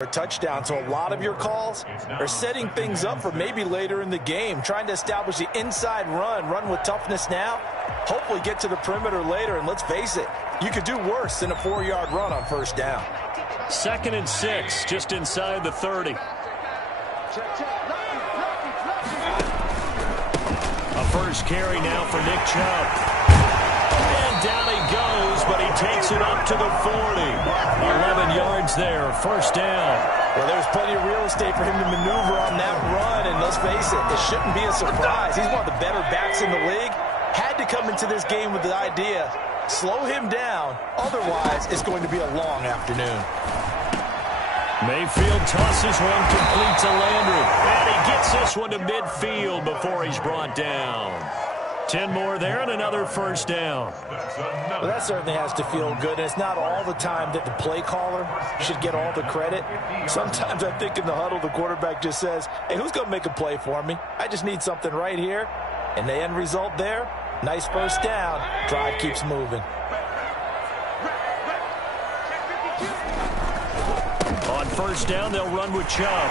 A touchdown, so a lot of your calls are setting things up for maybe later in the game, trying to establish the inside run with toughness now, hopefully get to the perimeter later, and let's face it, you could do worse than a 4-yard run on first down. 2nd and 6, just inside the 30. A first carry now for Nick Chubb. And down he goes, but he takes it up to the 40. 11 yards there, first down. Well, there's plenty of real estate for him to maneuver on that run, and let's face it, it shouldn't be a surprise. He's one of the better backs in the league. Had to come into this game with the idea, slow him down, otherwise it's going to be a long afternoon. Mayfield tosses one complete to Landry, and he gets this one to midfield before he's brought down. 10 more there and another first down. Well, that certainly has to feel good. And it's not all the time that the play caller should get all the credit. Sometimes I think in the huddle the quarterback just says, hey, who's going to make a play for me? I just need something right here. And the end result there, nice first down. Drive keeps moving. On first down, they'll run with Chubb.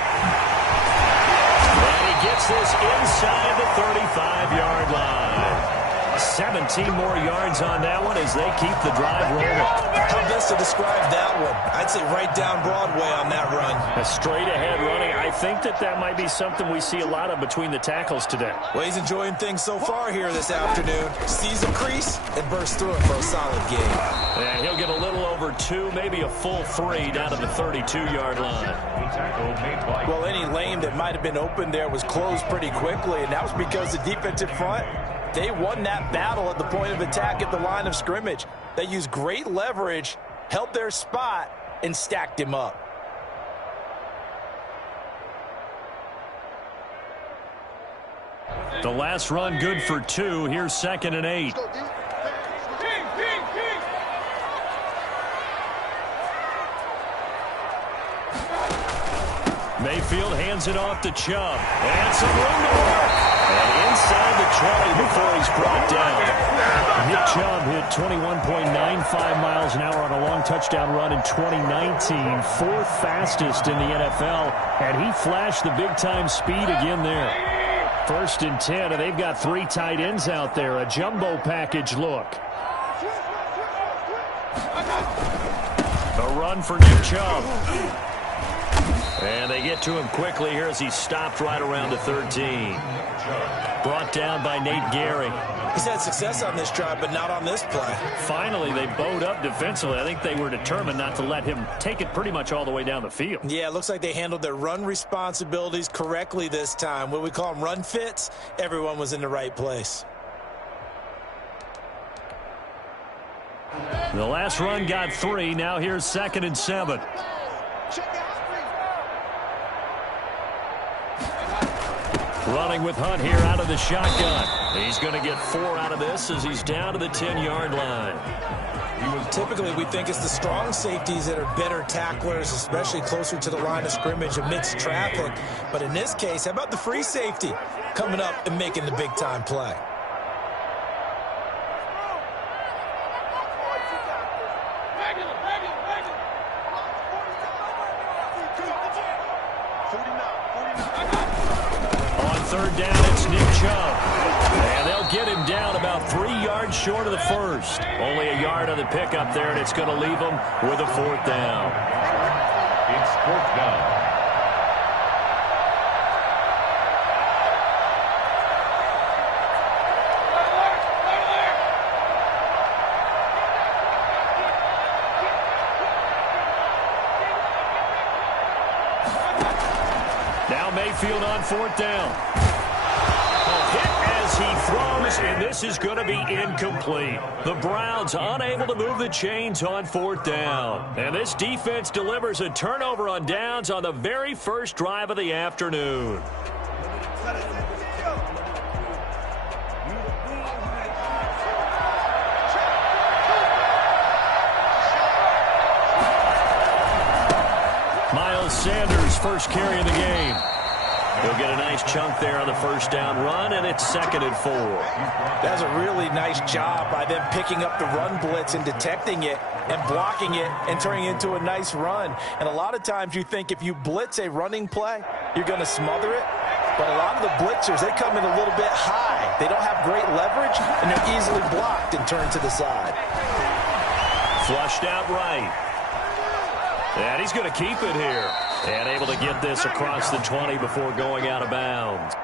And he gets this inside the 35-yard line. 17 more yards on that one as they keep the drive rolling. How best to describe that one? I'd say right down Broadway on that run. A straight-ahead running. I think that might be something we see a lot of between the tackles today. Well, he's enjoying things so far here this afternoon. Sees a crease and bursts through it for a solid game. And he'll get a little over 2, maybe a full 3 down to the 32-yard line. Well, any lane that might have been open there was closed pretty quickly, and that was because the defensive front, they won that battle at the point of attack at the line of scrimmage. They used great leverage, held their spot, and stacked him up. The last run good for 2. Here's 2nd and 8. Mayfield hands it off to Chubb. And some room to work. And inside the 20 before he's brought down. Nick Chubb hit 21.95 miles an hour on a long touchdown run in 2019. 4th fastest in the NFL. And he flashed the big-time speed again there. 1st and 10, and they've got 3 tight ends out there. A jumbo package look. A run for Nick Chubb. And they get to him quickly here as he's stopped right around the 13. Brought down by Nate Gehry. He's had success on this drive, but not on this play. Finally, they bowed up defensively. I think they were determined not to let him take it pretty much all the way down the field. Yeah, it looks like they handled their run responsibilities correctly this time. What we call them run fits, everyone was in the right place. The last run got 3. Now here's 2nd and 7. Running with Hunt here out of the shotgun. He's going to get 4 out of this as he's down to the 10-yard line. Typically, we think it's the strong safeties that are better tacklers, especially closer to the line of scrimmage amidst traffic. But in this case, how about the free safety coming up and making the big-time play? Third down, it's Nick Chubb. And they'll get him down about 3 yards short of the first. Only a yard on the pickup there, and it's going to leave him with a 4th down. It's 4th down. Now Mayfield on 4th down. He throws, and this is going to be incomplete. The Browns unable to move the chains on 4th down. And this defense delivers a turnover on downs on the very first drive of the afternoon. Miles Sanders' first carry of the game. He'll get a nice chunk there on the first down run, and it's 2nd and 4. That's a really nice job by them picking up the run blitz and detecting it and blocking it and turning it into a nice run. And a lot of times you think if you blitz a running play, you're going to smother it. But a lot of the blitzers, they come in a little bit high. They don't have great leverage, and they're easily blocked and turned to the side. Flushed out right. And he's going to keep it here. And able to get this across the 20 before going out of bounds.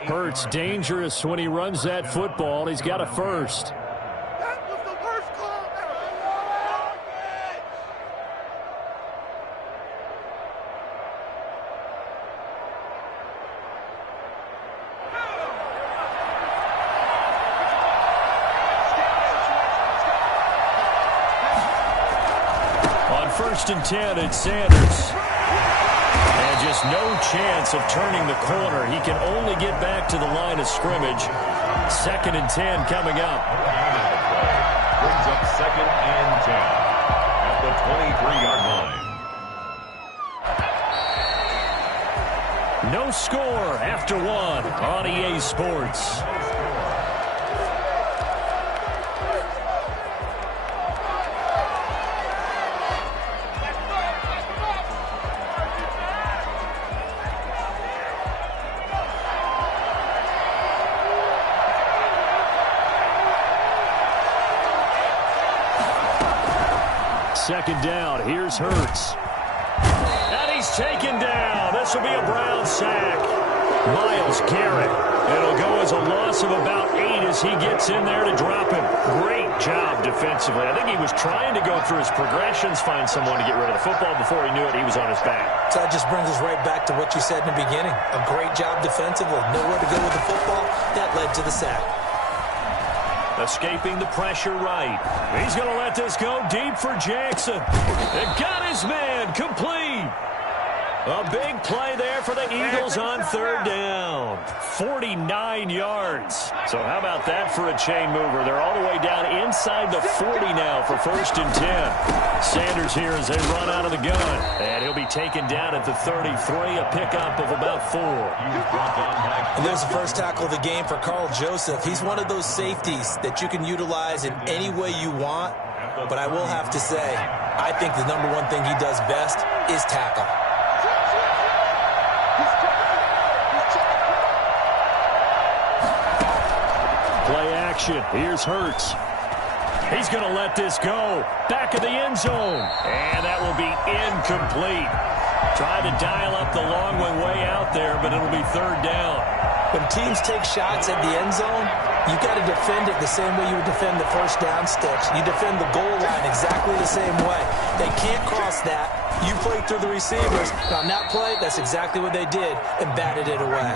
Hurts dangerous when he runs that football. He's got a first. That was the worst call ever. On 1st and 10, it's Sanders. And just no chance of turning the corner. He can only get back to the line of scrimmage. 2nd and 10 coming up. Brings up 2nd and 10 at the 23-yard line. No score after 1 on EA Sports. Second down. Here's Hurts. And he's taken down. This will be a Brown sack. Myles Garrett. It'll go as a loss of about 8 as he gets in there to drop him. Great job defensively. I think he was trying to go through his progressions, find someone to get rid of the football. Before he knew it, he was on his back. So that just brings us right back to what you said in the beginning. A great job defensively. Nowhere to go with the football. That led to the sack. Escaping the pressure right. He's going to let this go deep for Jackson. It got his man complete. A big play there for the Eagles on 3rd down. 49 yards. So how about that for a chain mover? They're all the way down inside the 40 now for 1st and 10. Sanders here as they run out of the gun. And he'll be taken down at the 33, a pickup of about 4. And there's the first tackle of the game for Carl Joseph. He's one of those safeties that you can utilize in any way you want. But I will have to say, I think the number one thing he does best is tackle. Play action. Here's Hurts. He's going to let this go. Back of the end zone. And that will be incomplete. Tried to dial up the long one way out there, but it'll be 3rd down. When teams take shots at the end zone, you got to defend it the same way you would defend the first down sticks. You defend the goal line exactly the same way. They can't cross that. You play through the receivers. And on that play, that's exactly what they did and batted it away.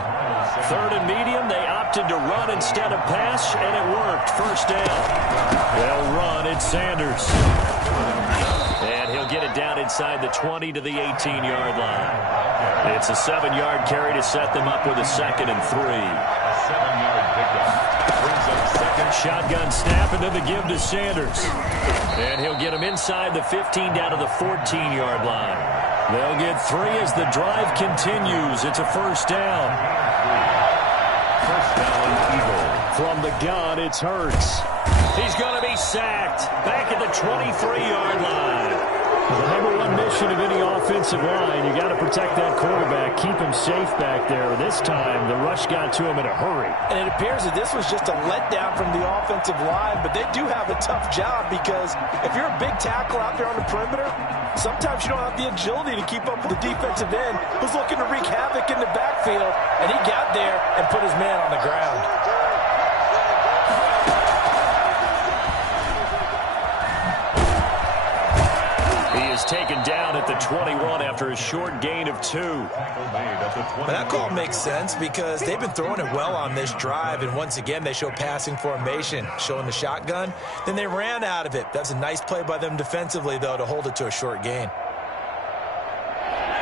3rd and medium, they opted to run instead of pass, and it worked. First down. They'll run. It's Sanders. And he'll get it down inside the 20 to the 18-yard line. It's a 7-yard carry to set them up with a 2nd and 3. 7-yard pickup. Brings up 2nd. Shotgun snap and then the give to Sanders. And he'll get him inside the 15 down to the 14-yard line. They'll get 3 as the drive continues. It's a first down. First down, Eagle. From the gun, it's Hurts. He's going to be sacked. Back at the 23-yard line. The number one mission of any offensive line, you got to protect that quarterback, keep him safe back there. This time, the rush got to him in a hurry. And it appears that this was just a letdown from the offensive line, but they do have a tough job because if you're a big tackle out there on the perimeter, sometimes you don't have the agility to keep up with the defensive end who's looking to wreak havoc in the backfield, and he got there and put his man on the ground. taken down at the 21 after a short gain of 2. But that call makes sense because they've been throwing it well on this drive, and once again they show passing formation, showing the shotgun. Then they ran out of it. That's a nice play by them defensively, though, to hold it to a short gain.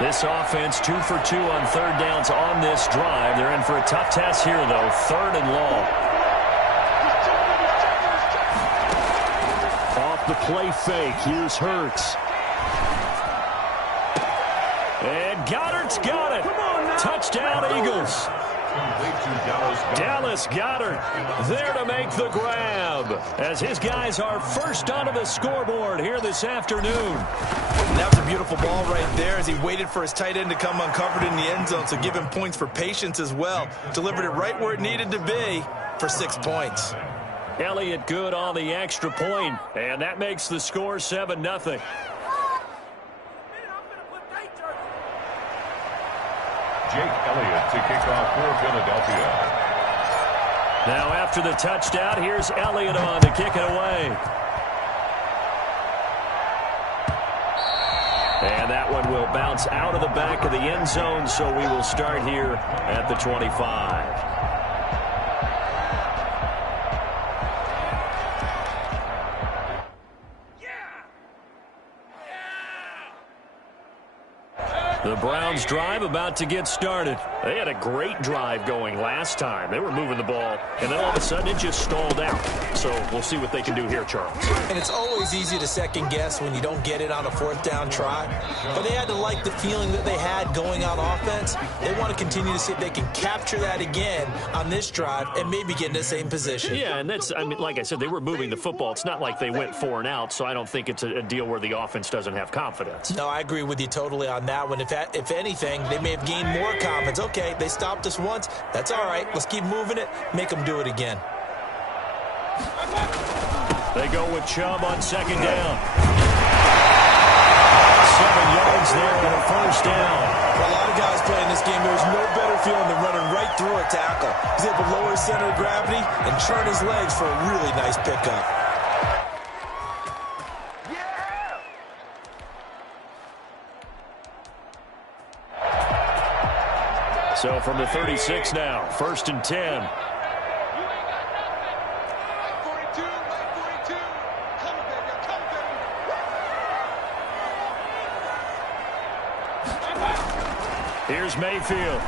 This offense 2 for 2 on third downs on this drive. They're in for a tough task here, though, 3rd and long. Off the play fake, here's Hurts. And Goddard's got it. Touchdown, Eagles. Dallas Goedert there to make the grab as his guys are first onto the scoreboard here this afternoon. That was a beautiful ball right there as he waited for his tight end to come uncovered in the end zone, so give him points for patience as well. Delivered it right where it needed to be for 6 points. Elliott good on the extra point, and that makes the score 7-0. Jake Elliott to kick off for Philadelphia. Now after the touchdown, here's Elliott on to kick it away. And that one will bounce out of the back of the end zone, so we will start here at the 25. The Browns drive about to get started. They had a great drive going last time. They were moving the ball, and then all of a sudden it just stalled out. So we'll see what they can do here, Charles. And it's always easy to second guess when you don't get it on a 4th down try. But they had to like the feeling that they had going on offense. They want to continue to see if they can capture that again on this drive and maybe get in the same position. Yeah, and that's, I mean, like I said, they were moving the football. It's not like they went 4 and out, so I don't think it's a deal where the offense doesn't have confidence. No, I agree with you totally on that one. If anything, they may have gained more confidence. Okay, they stopped us once. That's all right. Let's keep moving it. Make them do it again. They go with Chubb on 2nd down. 7 yards there on a 1st down. For a lot of guys playing this game, there's no better feeling than running right through a tackle. He's able to lower his center of gravity and churn his legs for a really nice pickup. So from the 36 now, 1st and 10. Here's Mayfield.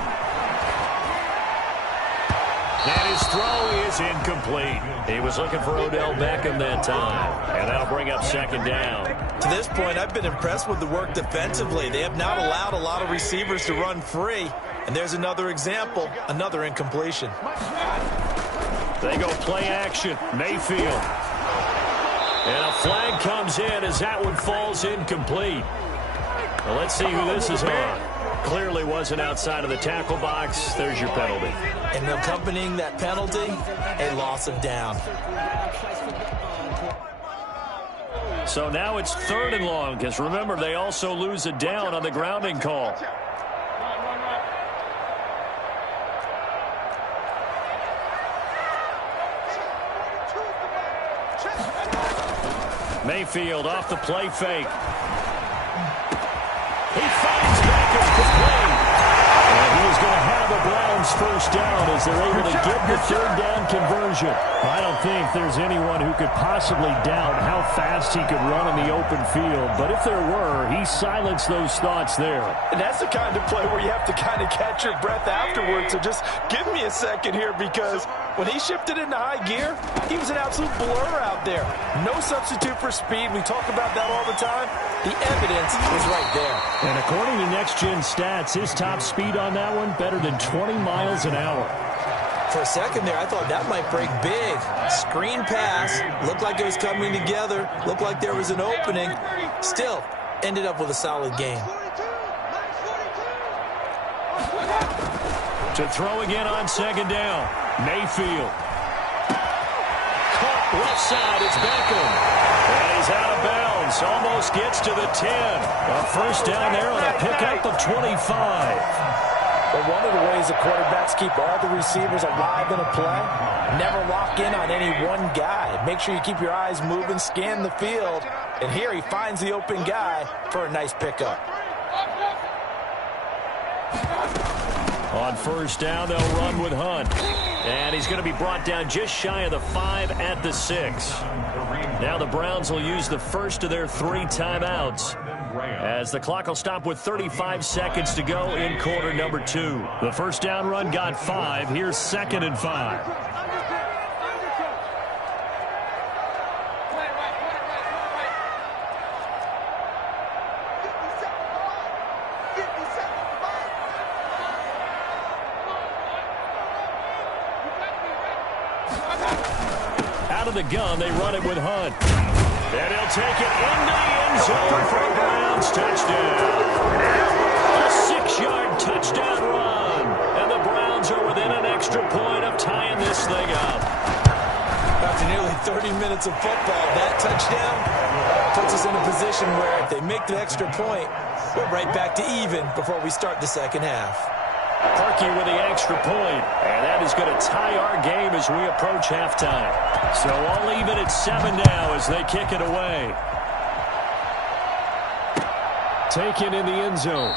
And his throw is incomplete. He was looking for Odell Beckham that time. And that'll bring up 2nd down. To this point, I've been impressed with the work defensively. They have not allowed a lot of receivers to run free. And there's another example, another incompletion. They go play action. Mayfield. And a flag comes in as that one falls incomplete. Well, let's see who this is on. Clearly wasn't outside of the tackle box. There's your penalty. And accompanying that penalty, a loss of down. So now it's 3rd and long, because remember, they also lose a down on the grounding call. Mayfield off the play fake. He finds Beckham complete. And he is going to have the Browns 1st down as they're able to get the 3rd down conversion. I don't think there's anyone who could possibly doubt how fast he could run in the open field. But if there were, he silenced those thoughts there. And that's the kind of play where you have to kind of catch your breath afterwards. So just give me a second here, because when he shifted into high gear, he was an absolute blur out there. No substitute for speed. We talk about that all the time. The evidence is right there. And according to Next Gen Stats, his top speed on that one, better than 20 miles an hour. For a second there, I thought that might break big. Screen pass. Looked like it was coming together. Looked like there was an opening. Still, ended up with a solid game. To throw again on 2nd down. Mayfield. Caught left side. It's Beckham. And he's out of bounds. Almost gets to the 10. A 1st down there on a pickup of 25. But one of the ways the quarterbacks keep all the receivers alive in a play, never lock in on any one guy. Make sure you keep your eyes moving, scan the field, And here he finds the open guy for a nice pickup. On first down, they'll run with Hunt. And he's going to be brought down just shy of the 5 at the 6. Now the Browns will use the first of their 3 timeouts, as the clock will stop with 35 seconds to go in quarter number 2. The first down run got 5. Here's 2nd and 5. Out of the gun, they run it with Hunt. And he'll take it into the end zone for a Browns touchdown. A 6-yard touchdown run. And the Browns are within an extra point of tying this thing up. After nearly 30 minutes of football, that touchdown puts us in a position where if they make the extra point, we're right back to even before we start the second half. Parkey with the extra point, and that is going to tie our game as we approach halftime. So all even at 7 now as they kick it away. Taken in the end zone.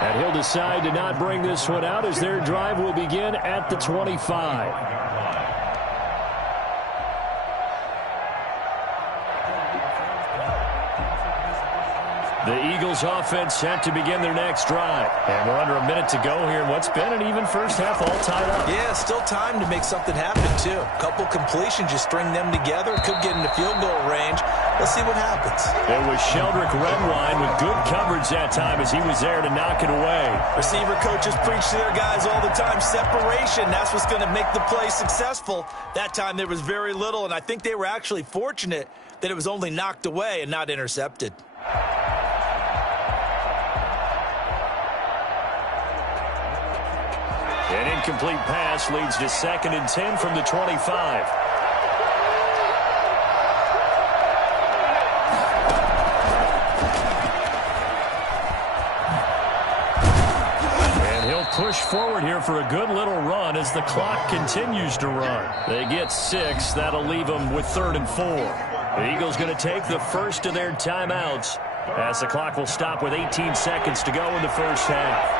And he'll decide to not bring this one out as their drive will begin at the 25. The Eagles offense set to begin their next drive. And we're under a minute to go here. What's been an even first half all tied up. Yeah, still time to make something happen, too. A couple completions, you string them together. Could get into field goal range. Let's see what happens. It was Sheldrick Redwine with good coverage that time as he was there to knock it away. Receiver coaches preach to their guys all the time. Separation, that's what's going to make the play successful. That time there was very little, and I think they were actually fortunate that it was only knocked away and not intercepted. An incomplete pass leads to 2nd and 10 from the 25. And he'll push forward here for a good little run as the clock continues to run. They get 6. That'll leave them with 3rd and 4. The Eagles going to take the first of their timeouts as the clock will stop with 18 seconds to go in the first half.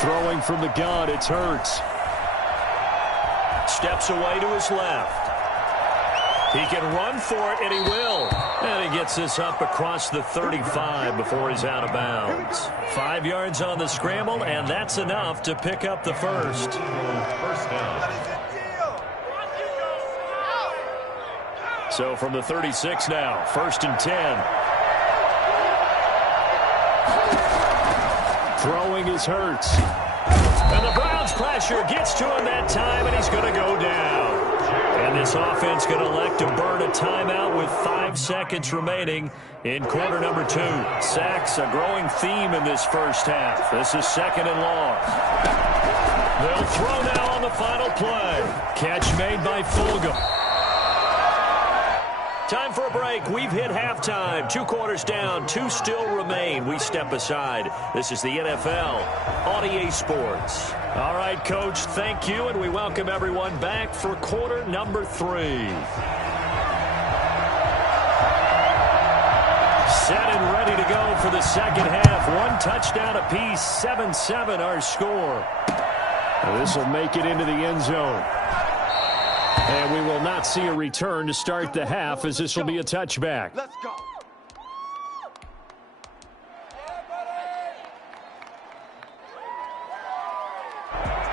Throwing from the gun, it's Hurts. Steps away to his left. He can run for it, and he will. And he gets this up across the 35 before he's out of bounds. 5 yards on the scramble, and that's enough to pick up the first. So from the 36 now, 1st and 10. Throwing is Hurts. And the Browns pressure gets to him that time, and he's going to go down. And this offense going to elect to burn a timeout with 5 seconds remaining in quarter number 2. Sacks, a growing theme in this first half. This is 2nd and long. They'll throw now on the final play. Catch made by Fulgham. Time for a break. We've hit halftime. 2 quarters down. 2 still remain. We step aside. This is the NFL on EA Sports. All right, Coach, thank you, and we welcome everyone back for quarter number 3. Set and ready to go for the second half. 1 touchdown apiece. 7-7 our score. This will make it into the end zone. And we will not see a return to start the half, as this will be a touchback. Let's go.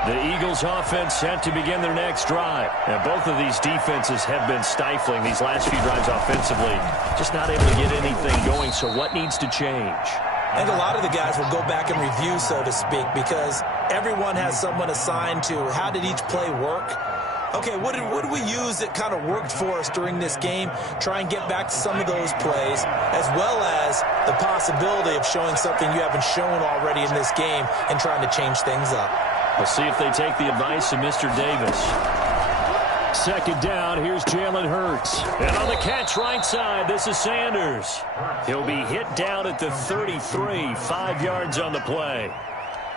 The Eagles offense set to begin their next drive. And both of these defenses have been stifling these last few drives offensively. Just not able to get anything going, so what needs to change? I think a lot of the guys will go back and review, so to speak, because everyone has someone assigned to how did each play work. Okay, what did we use that kind of worked for us during this game? Try and get back to some of those plays, as well as the possibility of showing something you haven't shown already in this game and trying to change things up. We'll see if they take the advice of Mr. Davis. Second down, here's Jalen Hurts. And on the catch right side, this is Sanders. He'll be hit down at the 33, 5 yards on the play.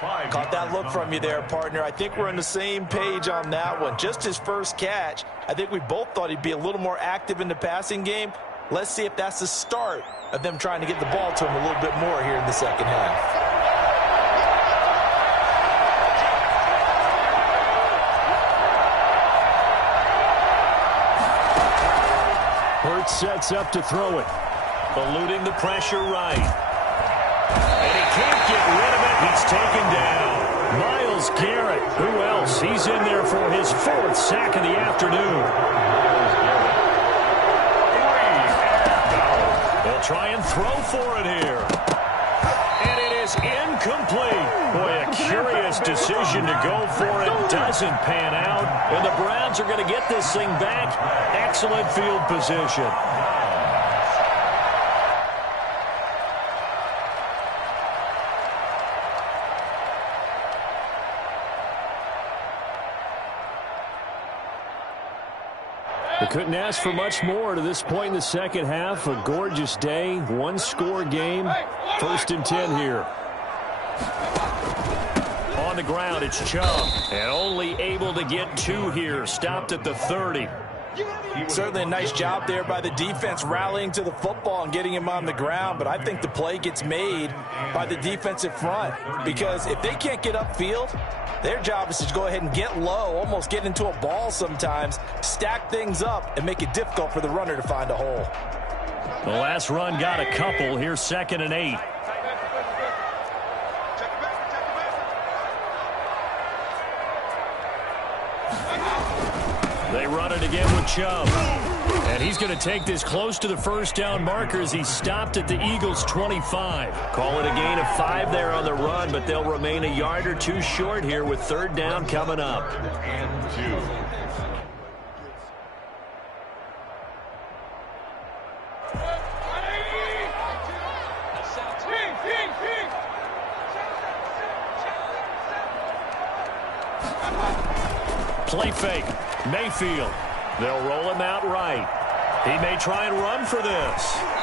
Caught that look from you there, partner. I think we're on the same page on that one. Just his first catch, I think we both thought he'd be a little more active in the passing game. Let's see if that's the start of them trying to get the ball to him a little bit more here in the second half. Hurts sets up to throw it. Eluding the pressure right. And he can't get rid of it. He's taken down. Myles Garrett. Who else? He's in there for his 4th sack of the afternoon. They'll try and throw for it here. And it is incomplete. Boy, a curious decision to go for it. Doesn't pan out. And the Browns are going to get this thing back. Excellent field position. They couldn't ask for much more to this point in the second half. A gorgeous day, 1-score game. 1st and 10 here. On the ground, it's Chubb. And only able to get 2 here. Stopped at the 30. Certainly a nice job there by the defense rallying to the football and getting him on the ground, but I think the play gets made by the defensive front because if they can't get upfield, their job is to go ahead and get low, almost get into a ball sometimes, stack things up, and make it difficult for the runner to find a hole. The last run got a couple. Here's 2nd and 8. They run it again with Chubb. And he's going to take this close to the first down markers. He stopped at the Eagles' 25. Call it a gain of 5 there on the run, but they'll remain a yard or 2 short here with 3rd down coming up. And 2. Play fake. Mayfield. They'll roll him out right. He may try and run for this.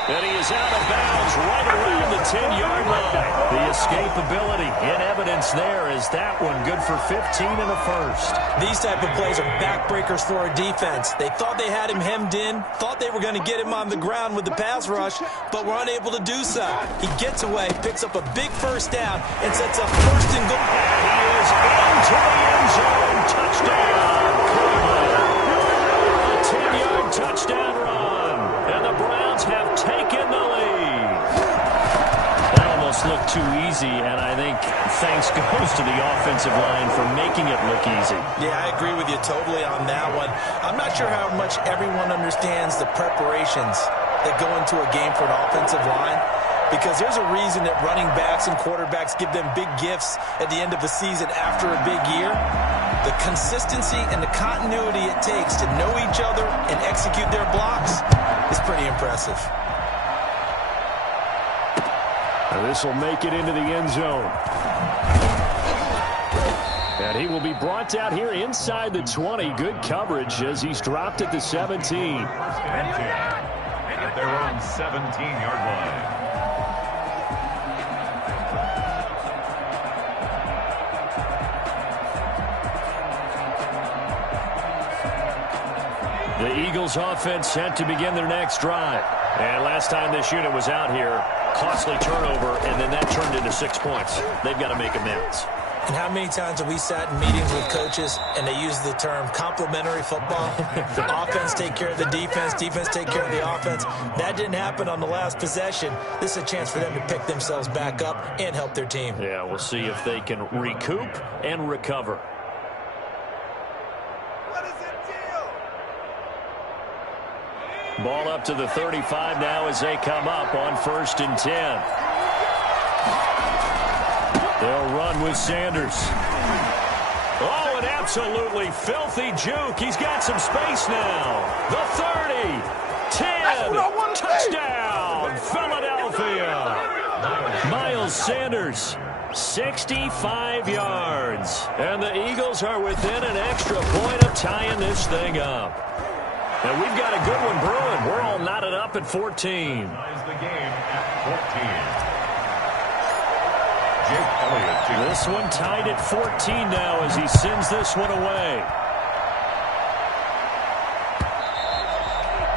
And he is out of bounds right around the 10-yard line. The escapability in evidence there is that one good for 15 and a first. These type of plays are backbreakers for a defense. They thought they had him hemmed in, thought they were going to get him on the ground with the pass rush, but were unable to do so. He gets away, picks up a big first down, and sets up 1st and goal. And he is into the end zone. Touchdown, Cleveland. A 10-yard touchdown run. And the Browns have taken the lead. That almost looked too easy, and I think thanks goes to the offensive line for making it look easy. Yeah, I agree with you totally on that one. I'm not sure how much everyone understands the preparations that go into a game for an offensive line, because there's a reason that running backs and quarterbacks give them big gifts at the end of the season after a big year. The consistency and the continuity it takes to know each other and execute their blocks is pretty impressive. And this will make it into the end zone. And he will be brought down here inside the 20. Good coverage as he's dropped at the 17. At their own 17-yard line. The Eagles offense set to begin their next drive. And last time this unit was out here, costly turnover, and then that turned into 6 points. They've got to make amends. And how many times have we sat in meetings with coaches and they use the term complementary football? Offense take care of the defense, defense take care of the offense. That didn't happen on the last possession. This is a chance for them to pick themselves back up and help their team. Yeah, we'll see if they can recoup and recover. Ball up to the 35 now as they come up on 1st and 10. They'll run with Sanders. Oh, an absolutely filthy juke. He's got some space now. The 30, 10, touchdown, Philadelphia. Miles Sanders 65 yards. And the Eagles are within an extra point of tying this thing up. And we've got a good one brewing. We're all knotted up at 14. Ties the game at 14. This one tied at 14 now as he sends this one away.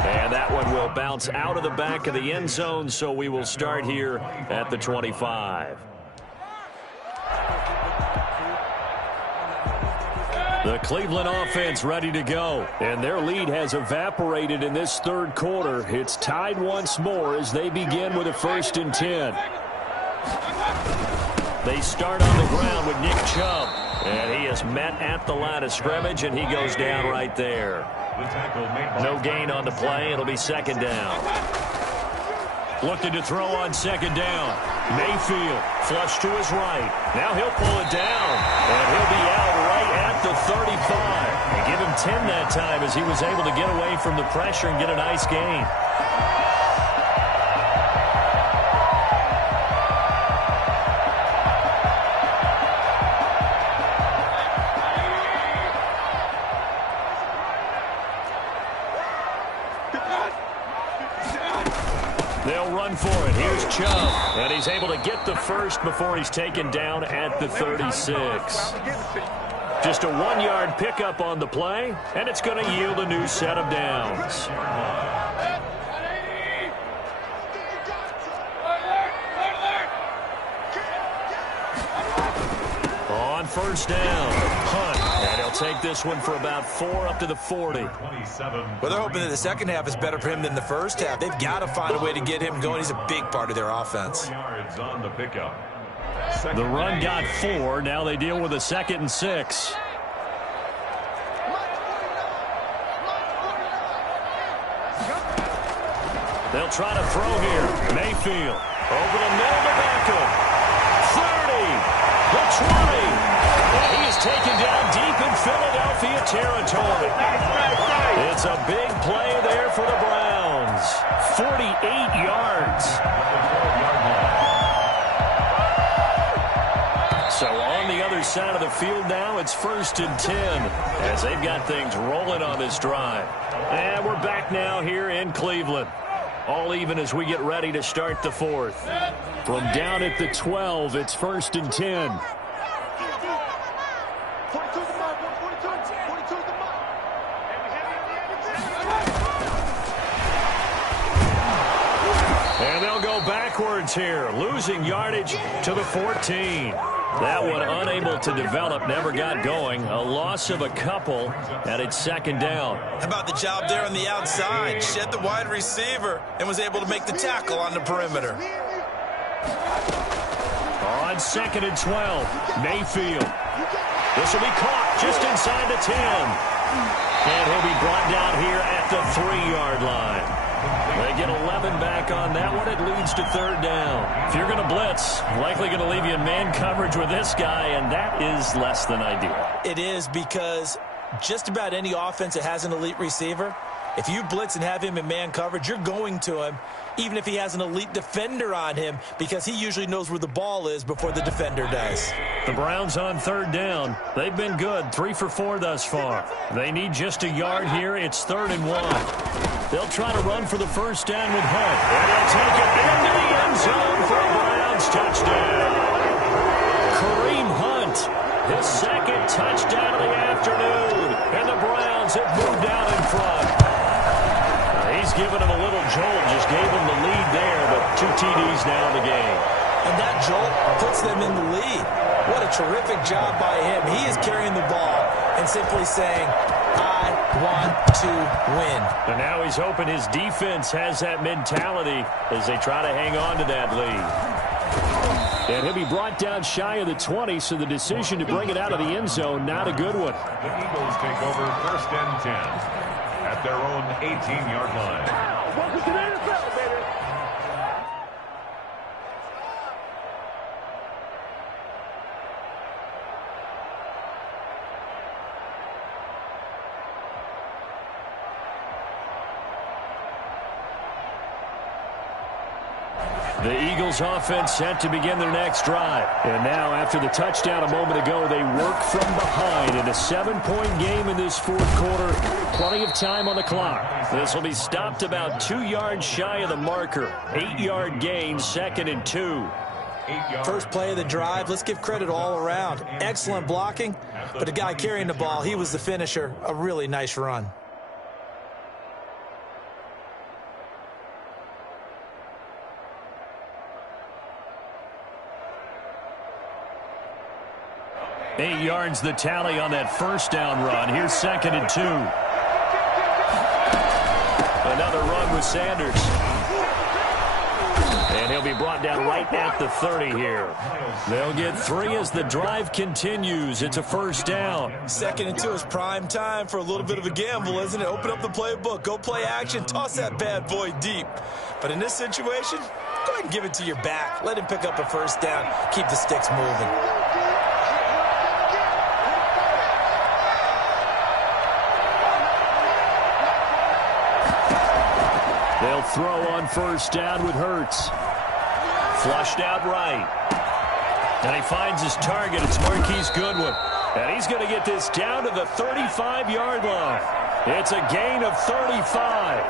And that one will bounce out of the back of the end zone, so we will start here at the 25. The Cleveland offense ready to go. And their lead has evaporated in this third quarter. It's tied once more as they begin with a 1st and 10. They start on the ground with Nick Chubb. And he is met at the line of scrimmage, and he goes down right there. No gain on the play. It'll be 2nd down. Looking to throw on 2nd down. Mayfield flush to his right. Now he'll pull it down. And he'll be out right at the 35. And give him 10 that time as he was able to get away from the pressure and get a nice gain. They'll run for it. Here's Chubb. And he's able to get the first before he's taken down at the 36. Just a 1-yard pickup on the play, and it's going to yield a new set of downs. On 1st down, Hunt. And he'll take this one for about 4 up to the 40. Well, they're hoping that the second half is better for him than the first half. They've got to find a way to get him going. He's a big part of their offense. On the pickup. The run got 4. Now they deal with a 2nd and 6. They'll try to throw here. Mayfield over the middle to Beckham. 30. The 20. And he is taken down deep in Philadelphia territory. It's a big play there for the Browns. 48 yards. So on the other side of the field now, it's 1st and 10 as they've got things rolling on this drive. And we're back now here in Cleveland. All even as we get ready to start the 4th. From down at the 12, it's 1st and 10. And they'll go backwards here, losing yardage to the 14. That one unable to develop, never got going. A loss of a couple, and it's 2nd down. How about the job there on the outside? Shed the wide receiver and was able to make the tackle on the perimeter. On 2nd and 12, Mayfield. This will be caught just inside the 10. And he'll be brought down here at the 3-yard line. They get 11 back on that one. It leads to 3rd down. If you're going to blitz, likely going to leave you in man coverage with this guy, and that is less than ideal. It is, because just about any offense that has an elite receiver, if you blitz and have him in man coverage, you're going to him, even if he has an elite defender on him, because he usually knows where the ball is before the defender does. The Browns on 3rd down. They've been good, 3 for 4 thus far. They need just a yard here. It's 3rd and 1. They'll try to run for the 1st down with Hunt. And they'll take it into the end zone for a Browns touchdown. Kareem Hunt, his 2nd touchdown of the afternoon. And the Browns have moved down in front. He's given him a little jolt, just gave him the lead there, but 2 TDs now in the game. And that jolt puts them in the lead. What a terrific job by him. He is carrying the ball and simply saying, I want to win. And now he's hoping his defense has that mentality as they try to hang on to that lead. And he'll be brought down shy of the 20, so the decision to bring it out of the end zone, not a good one. The Eagles take over 1st and 10 at their own 18-yard line. Welcome to the NFL, baby. The Eagles offense set to begin their next drive. And now, after the touchdown a moment ago, they work from behind in a 7-point game in this fourth quarter. Plenty of time on the clock. This will be stopped about 2 yards shy of the marker. 8-yard gain, 2nd and 2. First play of the drive, let's give credit all around. Excellent blocking, but the guy carrying the ball, he was the finisher. A really nice run. Eight yards the tally on that first down run. Here's 2nd and 2. Another run with Sanders. And he'll be brought down right at the 30 here. They'll get 3 as the drive continues. It's a first down. 2nd and 2 is prime time for a little bit of a gamble, isn't it? Open up the playbook, go play action, toss that bad boy deep. But in this situation, go ahead and give it to your back. Let him pick up a first down. Keep the sticks moving. They'll throw on first down with Hurts. Flushed out right. And he finds his target. It's Marquise Goodwin. And he's going to get this down to the 35-yard line. It's a gain of 35.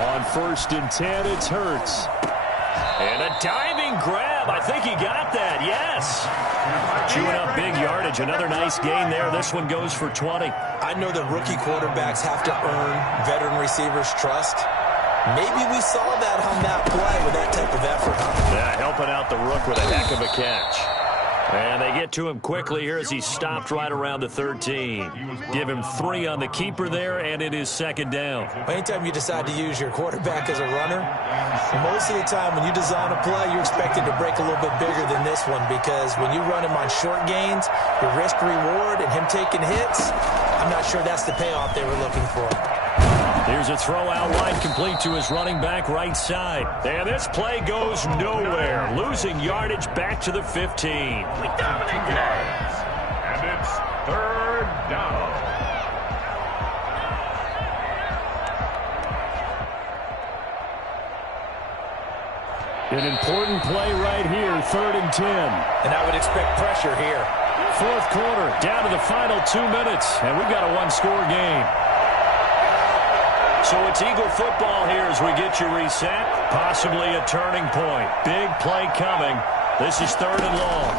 On 1st and 10, it's Hurts. And a diving grab. I think he got that. Yes. Chewing up big yardage. Another nice gain there. This one goes for 20. I know that rookie quarterbacks have to earn veteran receivers' trust. Maybe we saw that on that play with that type of effort. Yeah, helping out the rook with a heck of a catch. And they get to him quickly here as he stopped right around the 13. Give him 3 on the keeper there, and it is 2nd down. Anytime you decide to use your quarterback as a runner, most of the time when you design a play, you're expected to break a little bit bigger than this one, because when you run him on short gains, your risk-reward and him taking hits, I'm not sure that's the payoff they were looking for. Here's a throw out wide, complete to his running back right side. And this play goes nowhere. Losing yardage back to the 15. We dominate yards. And it's 3rd down. An important play right here, 3rd and 10. And I would expect pressure here. Fourth quarter, down to the final 2 minutes, and we've got a 1-score game. So it's Eagle football here as we get you reset. Possibly a turning point. Big play coming. This is 3rd and long.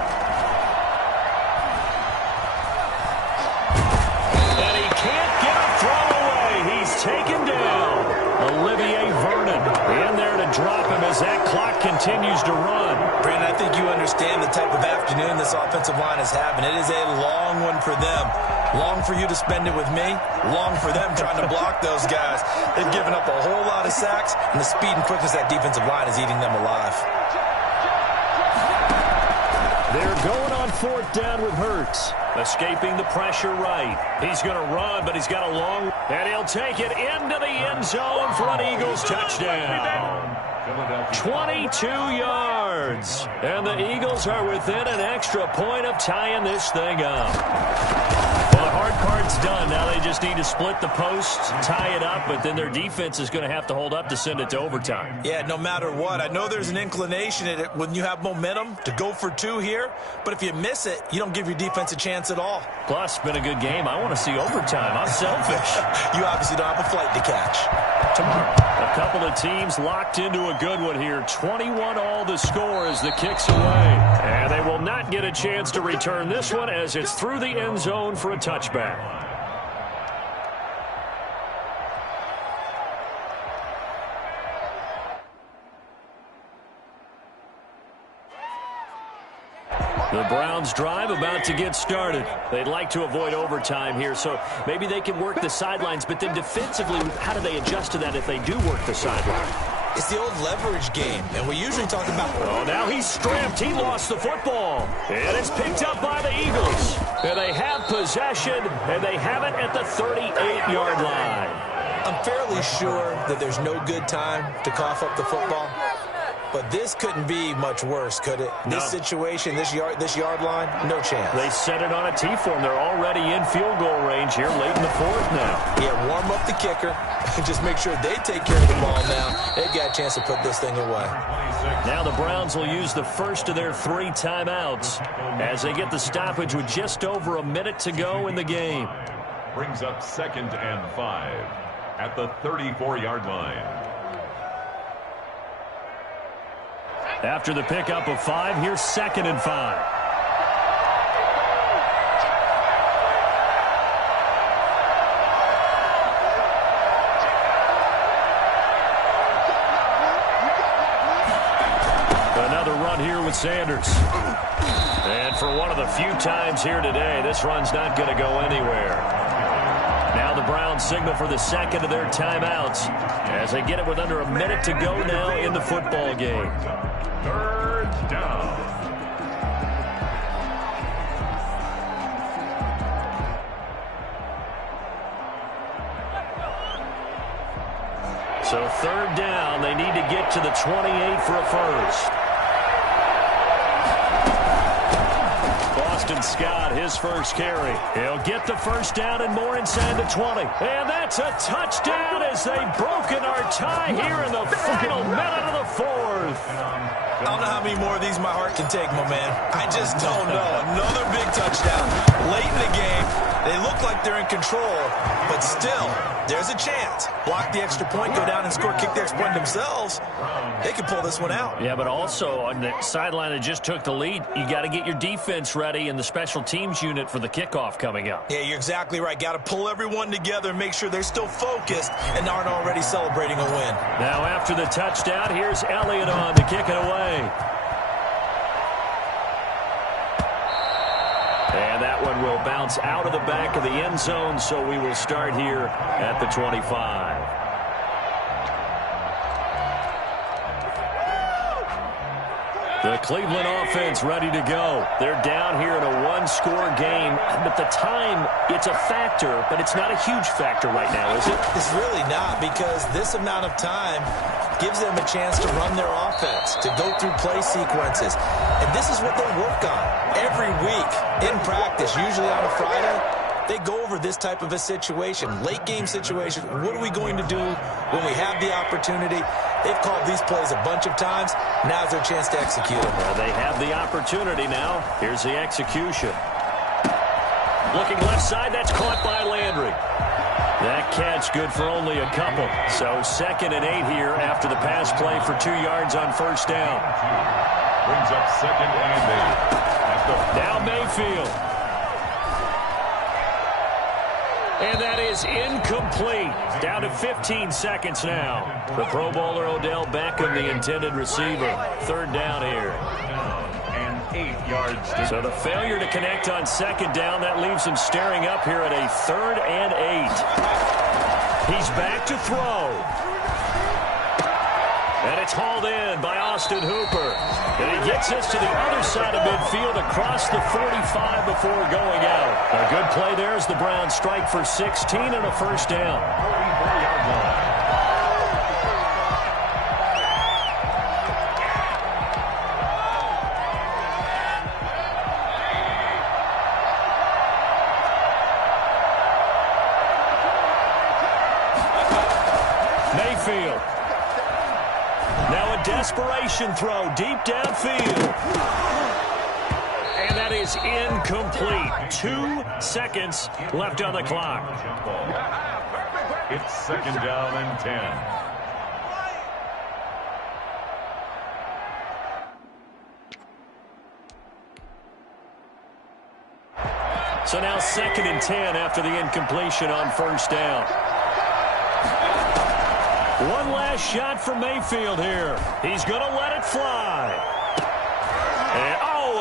And he can't get a throw away. He's taken down. Olivier Vernon in there to drop him as that clock continues to run. Brandon, I think you understand the type of afternoon this offensive line is having. It is a long one for them. Long for you to spend it with me. Long for them trying to block those guys. They've given up a whole lot of sacks, and the speed and quickness of that defensive line is eating them alive. They're going on 4th down with Hurts. Escaping the pressure right. He's going to run, but he's got a long... And he'll take it into the end zone for an Eagles touchdown. 22 yards. And the Eagles are within an extra point of tying this thing up. Well, the hard part's done. Now they just need to split the post, tie it up, but then their defense is going to have to hold up to send it to overtime. Yeah, no matter what. I know there's an inclination in it when you have momentum to go for 2 here, but if you miss it, you don't give your defense a chance at all. Plus, been a good game. I want to see overtime. I'm selfish. You obviously don't have a flight to catch. Tomorrow, a couple of teams locked into a good one here. 21 all the score as the kick's away. And they will not get a chance to return this one as it's through the end zone for a touchback. The Browns drive about to get started. They'd like to avoid overtime here, so maybe they can work the sidelines, but then defensively, how do they adjust to that if they do work the sideline? It's the old leverage game, and we usually talk about... Oh, now he's strapped. He lost the football. And it's picked up by the Eagles. And they have possession, and they have it at the 38-yard line. I'm fairly sure that there's no good time to cough up the football. But this couldn't be much worse, could it? No. This situation, this yard line, no chance. They set it on a T-form. They're already in field goal range here late in the fourth now. Yeah, warm up the kicker and just make sure they take care of the ball now. They've got a chance to put this thing away. Now the Browns will use the first of their 3 timeouts as they get the stoppage with just over a minute to go in the game. Brings up 2nd and 5 at the 34-yard line. After the pickup of 5, here's 2nd and 5. Another run here with Sanders. And for one of the few times here today, this run's not going to go anywhere. Now the Browns signal for the second of their timeouts as they get it with under a minute to go now in the football game. 3rd down. So 3rd down, they need to get to the 28 for a first. Boston Scott, his first carry. He'll get the first down and more inside the 20. And that's a touchdown as they've broken our tie here in the final minute of the fourth. I don't know how many more of these my heart can take, my man. I just don't know. Another big touchdown late in the game. They look like they're in control, but still, there's a chance. Block the extra point, go down and score, kick the extra point themselves. They could pull this one out. Yeah, but also on the sideline that just took the lead, you got to get your defense ready and the special teams unit for the kickoff coming up. Yeah, you're exactly right. Got to pull everyone together and make sure they're still focused and aren't already celebrating a win. Now after the touchdown, here's Elliott on to kick it away. And that one will bounce out of the back of the end zone, so we will start here at the 25. The Cleveland offense ready to go. They're down here in a one-score game, but the time, it's a factor, but it's not a huge factor right now, is it? It's really not, because this amount of time gives them a chance to run their offense, to go through play sequences. And this is what they work on every week in practice, usually on a Friday. They go over this type of a situation, late game situation. What are we going to do when we have the opportunity? They've called these plays a bunch of times. Now's their chance to execute them. Well, they have the opportunity now. Here's the execution. Looking left side, that's caught by Landry. That catch good for only a couple. So 2nd and 8 here after the pass play for 2 yards on first down. Brings up 2nd and 8. Now Mayfield. And that is incomplete. Down to 15 seconds now. The Pro Bowler Odell Beckham, the intended receiver. 3rd down here. And 8 yards. So the failure to connect on 2nd down, that leaves him staring up here at a 3rd and 8. He's back to throw. And it's hauled in by Austin Hooper. And he gets us to the other side of midfield across the 45 before going out. A good play there as the Browns strike for 16 and a first down. 34-yard line. Mayfield. Now a desperation throw deep downfield. And that is incomplete. 2 seconds left on the clock. It's 2nd down and 10. So now 2nd and 10 after the incompletion on first down. One last shot from Mayfield here. He's going to let it fly. And,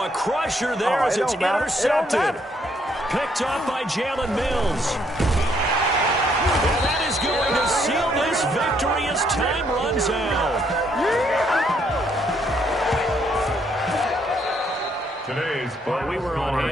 a crusher there as it's intercepted. Picked off by Jalen Mills. And that is going to seal this victory as time runs out. Today's Well, we were on hand.